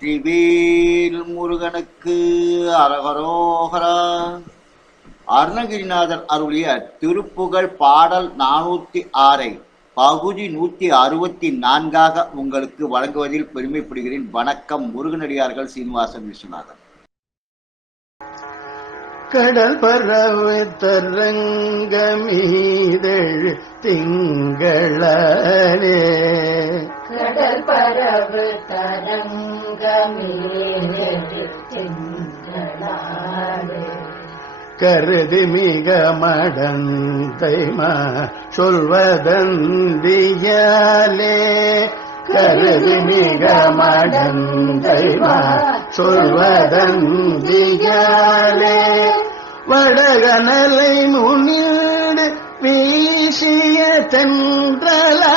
வெற்றிவேல் முருகனுக்கு அரகரோகரா அருணகிரிநாதர் அருளிய திருப்புகழ் பாடல் நானூத்தி ஆறை பகுதி நூத்தி அறுபத்தி நான்காக உங்களுக்கு வழங்குவதில் பெருமைப்படுகிறேன். வணக்கம் முருகனடியார்கள் சீனிவாசன் விஸ்வநாதன். கடல் பறவை தரங்க மீதழ் திங்களே கடல் பரவு தரங்கமே கருதி மிக மடந்தைமா சொல்வதந்தியாலே கருதி மிக மடந்தைமா சொல்வதந்தியாலே வடகனலை முனிடு வீசிய தென்றலா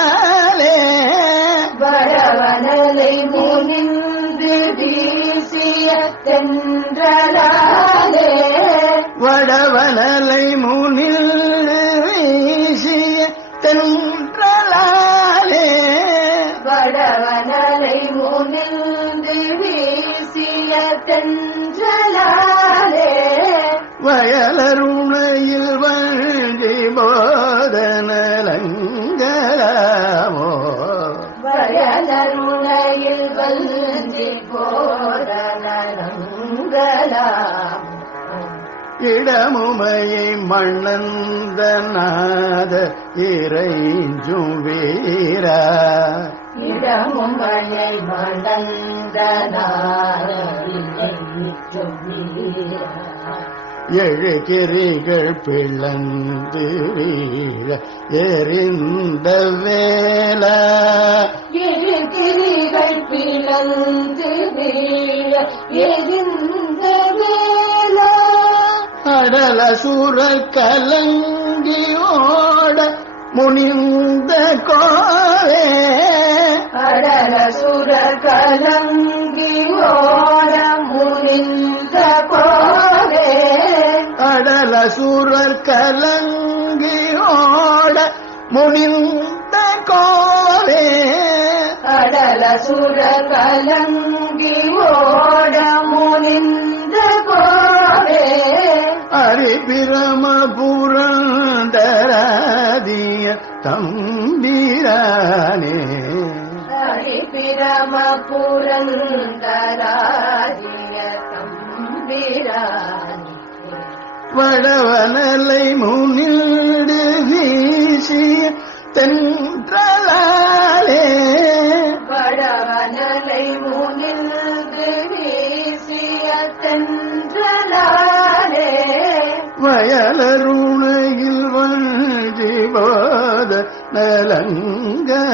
வீசிய தென்றலாலே வடவனலை முனிடு வீசிய தென்றலாலே வடவனலை முனிந்து வீசிய தென்றலாலே வயலருணையில் வழி போதனலங்கலாமோ வயலருணையில் வல்தி போரநலங்கலாம் இடமுமையை மண்ணந்த நாத இறைஞ்சும் வீரா. இடமும் மழை மணந்தனார எழுகிரிகள் பிளந்து வீழ எறிந்த வேலா கிரிகள் பிளந்து எரிந்த வேலா அடல சுர கலங்கி ஓட முனிந்த கோவே. அடல சுர கலங்கி ஓட முனிந்த போரே அடல சுரர் கலங்கி ஓட முனிந்த கோவே அடல சுர கலங்கி ஓட முனிந்த போரே அரிபிரம புரந்தராதிய தம்பிரானே ஹரிபிரம புரந்தராஜிய தம்பிரானி வடவனலை முனிடு வீசிய தென்றலாலே. வடவனலை முனில்கு வீசிய தென்றலாலே. வயலருணையில் வஞ்சி போத நலங்கலாமோ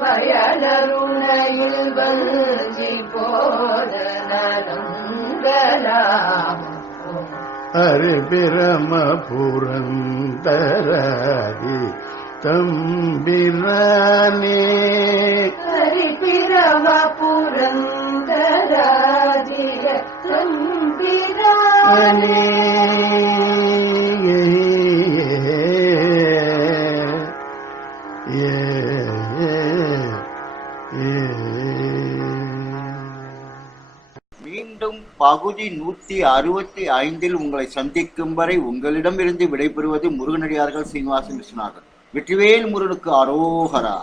வயலருணையில் வஞ்சி போத நலங்கலாம் அரிபிரம புரந்தராதி தம்பிரானே. ஹரிபிரம புரந்தராஜிய தம்பிரானி மீண்டும் பகுதி நூத்தி அறுபத்தி ஐந்தில் உங்களை சந்திக்கும் வரை உங்களிடமிருந்து விடைபெறுவது முருகனடியார்கள் சீனிவாசன் விஸ்வநாதன். வெற்றிவேல் முருகனுக்கு அரோகரா.